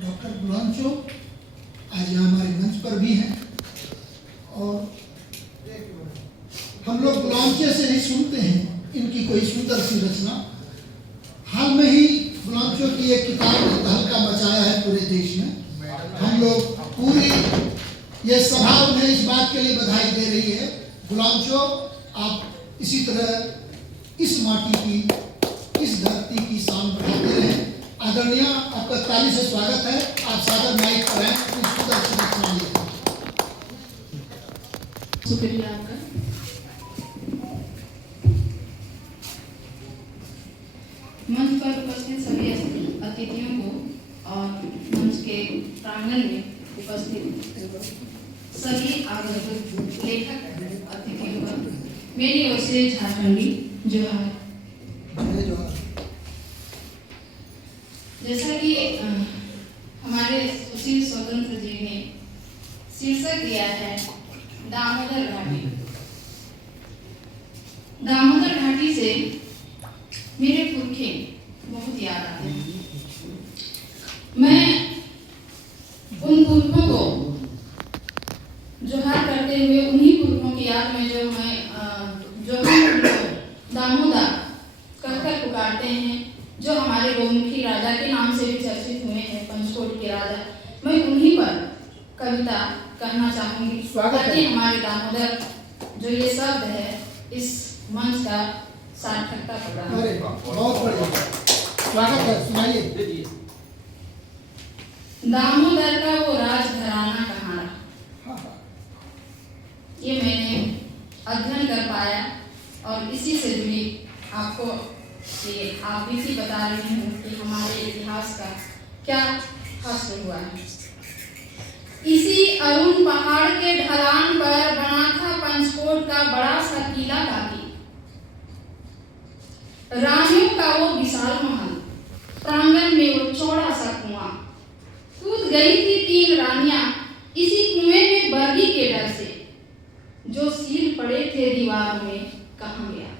Doctor गुलांचो आज हमारे मंच पर भी हैं और हम लोग गुलांचे से ही सुनते हैं इनकी कोई सुंदर सी रचना। हाल में ही गुलांचो की एक किताब ने तहलका मचाया है पूरे देश में। हम लोग पूरी ये सभा उन्हें इस बात के लिए बधाई दे रही है। गुलांचो, आप इसी तरह इस माटी की, इस धरती की शान बढ़ाते रहें। आदरणीय, आपका ताली से स्वागत है। आप सादर माइक पर हैं, अपनी सुंदर सी रचना लिए। शुक्रिया आपका। मंच पर उपस्थित सभी अतिथियों को और मंच के प्रांगण में उपस्थित सभी आगंतुक लेखक अतिथियों का मेरी ओर से झारखंडी जोहार। जैसा कि हमारे सुशील स्वतंत्र जी ने शीर्षक दिया है दामोदर घाटी। दामोदर घाटी से मेरे पुरखे बहुत याद आते हैं। मैं उन पुरखों को जोहार करते हुए उन्हीं पुरखों की याद में जो हम दामोदर कहकर पुकारते हैं, जो हमारे बहुमुखी राजा के नाम से भी चर्चित हुए हैं, पंचकोट के राजा। मैं उन्हीं पर कविता कहना चाहूंगी ताकि हमारे दामोदर जो ये शब्द है इस मंच का सार्थकता पकड़ा। अरे बहुत बढ़िया, स्वागत है, सुनाइए। दामोदर का वो राजघराना कहाँ रहा, ये मैंने अध्ययन कर पाया और इसी से जुड़ी आपको ये आप इसी बता रही हूँ कि हमारे इतिहास का क्या हासिल हुआ है। इसी अरुण पहाड़ के ढलान पर बना था पंचकोट का बड़ा सा किला काकी। रानियों का वो विशाल महल, प्रांगण में वो चौड़ा सा कुआं। कूद गई थी 3 रानियां इसी कुएं में बर्गी के डर से। जो सील पड़े थे दीवार में कहाँ गया।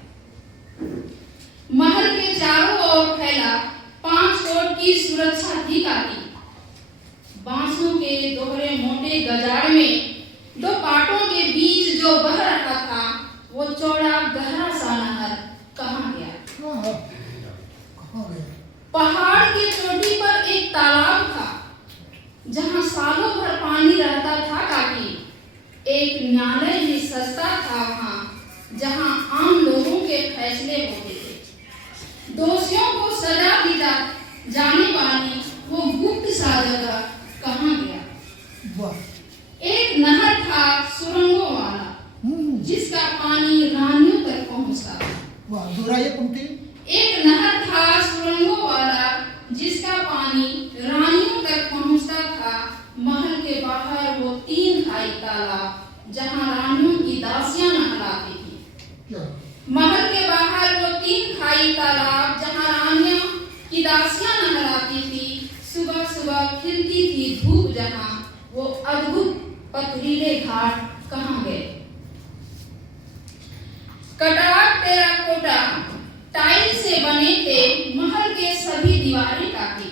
महल के चारों ओर फैला 5 कोट की सुरक्षा थी काकी। बांसों के दोहरे मोटे गजाड़ में 2 पाटों के बीच जो बह रहा था वो चौड़ा गहरा सा नहर कहाँ गया। पहाड़ की चोटी पर एक तालाब था जहां सालों भर पानी रहता था काकी। एक न्यायालय भी सस्ता था वहां जहां आम लोगों के फैसले होते थे। दोषियों को सजा दी जाने वाली वो गुप्त सा जगह कहाँ गया। एक नहर था सुरंगों वाला जिसका पानी रानियों तक पहुंचता था। एक नहर था सुरंगों वाला जिसका पानी रानियों तक पहुंचता था। महल के बाहर वो 3 खाई तालाब जहां रानियों की दासियां नहलाती थी। महल के बाहर वो 3 खाई तालाब जहां रानियों की दासियां नहलाती थी। सुबह सुबह खिलती थी धूप जहां वो अद्भुत पथरीले घाट कहाँ गए। कटार टेराकोटा टाइल से बने थे महल के सभी दीवारें काकी।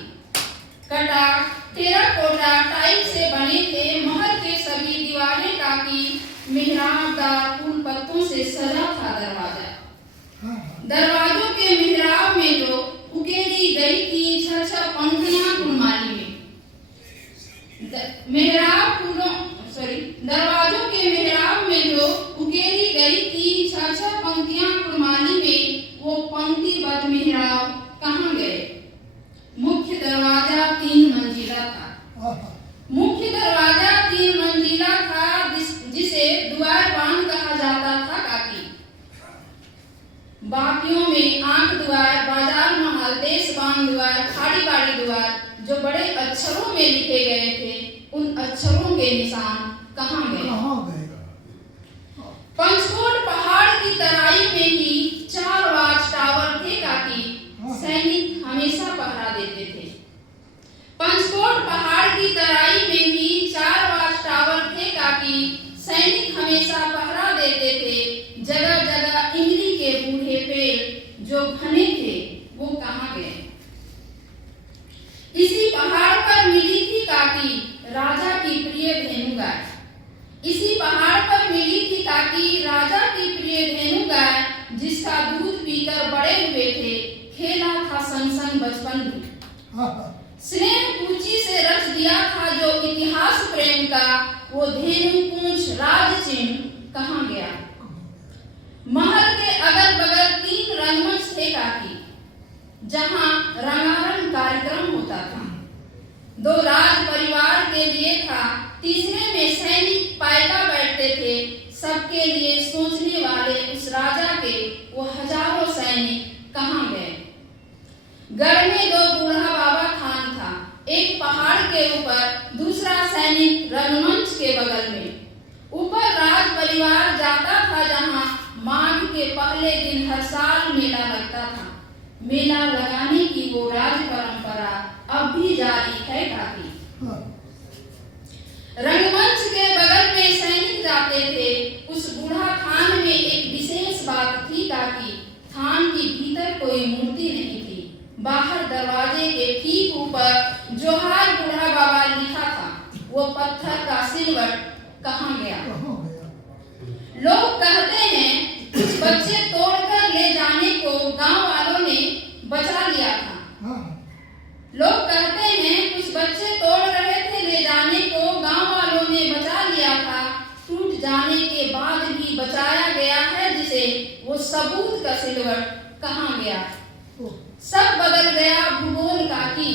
कटार टेराकोटा टाइल से बने थे महल के सभी दीवारें काकी। मिहराबदार फूल पत्तों से सजा था दरवाजा। दरवाजों के मिहराब में जो उकेरी गई थी 6 पंखियां कुमारी में। दरवाजों के मिहराब में जो उकेरी गई थी 6 पंक्तियां कुमारी में वो पंक्तिबद्ध मिहराब कहाँ गए। मुख्य दरवाजा 3 मंजिला था। मुख्य दरवाजा 3 मंजिला था जिसे द्वार बांध कहा जाता था काकी। बाकियों में आंख द्वार, बाजार महल, देशबान द्वार, खाड़ी बाड़ी द्वार जो बड़े अक्षरों में लिखे गए थे उन अक्षरों के निशान कहाँ गए। पंचकोट पहाड़ की तराई में ही 4 वाच टावर थे काकी। सैनिक हमेशा पहरा देते थे। पंचकोट पहाड़ की तराई में ही 4 वाच टावर थे काकी। सैनिक हमेशा पहरा देते थे। जगह जगह इमली के बूढ़े पेड़ जो घने थे वो कहाँ गए। इसी पहाड़ पर मिली स्नेह पूंजी से रच दिया था जो इतिहास प्रेम का, वो धेनु पूंछ राज चिन्ह कहाँ गया। महल के अगल बगल 3 रंगमंच थे काकी, जहां रंगारंग कार्यक्रम होता था। 2 राज परिवार के लिए था, तीसरे में सैनिक पायका बैठते थे। सबके लिए सोचने वाले उस राजा के वो हजारों सैनिक कहाँ गए। गढ़ में 2 बूढ़ा बाबा थान था, एक पहाड़ के ऊपर, दूसरा सैनिक रंगमंच के बगल में। ऊपर राज परिवार जाता था, जहां माघ के पहले दिन हर साल मेला लगता था। मेला लगाने की वो राज परंपरा अब भी जारी है काकी। रंगमंच के बगल में सैनिक जाते थे। उस बूढ़ा थान में एक विशेष बात थी काकी, थान के भीतर कोई मूर्ति नहीं थी। बाहर दरवाजे के ठीक ऊपर जोहार बूढ़ा बाबा लिखा था, वो पत्थर का सिलवट कहाँ गया। लोग कहते हैं कुछ बच्चे तोड़कर ले जाने को गांव वालों ने बचा लिया था। लोग कहते हैं कुछ बच्चे तोड़ रहे थे, ले जाने को गांव वालों ने बचा लिया था। टूट जाने के बाद भी बचाया गया है जिसे, वो सबूत का सिलवट कहाँ गया। सब बदल गया भूगोल काकी,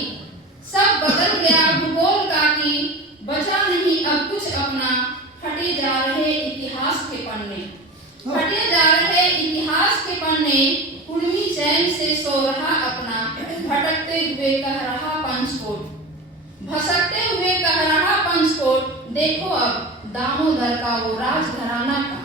सब बदल गया भूगोल काकी, बचा नहीं अब कुछ अपना। फटे जा रहे इतिहास के पन्ने, फटे जा रहे इतिहास के पन्ने। कुर्मी चैन से सो रहा अपना, भटकते हुए कह रहा पंचकोट, भसकते हुए कह रहा पंचकोट। देखो अब दामोदर का वो राजघराना का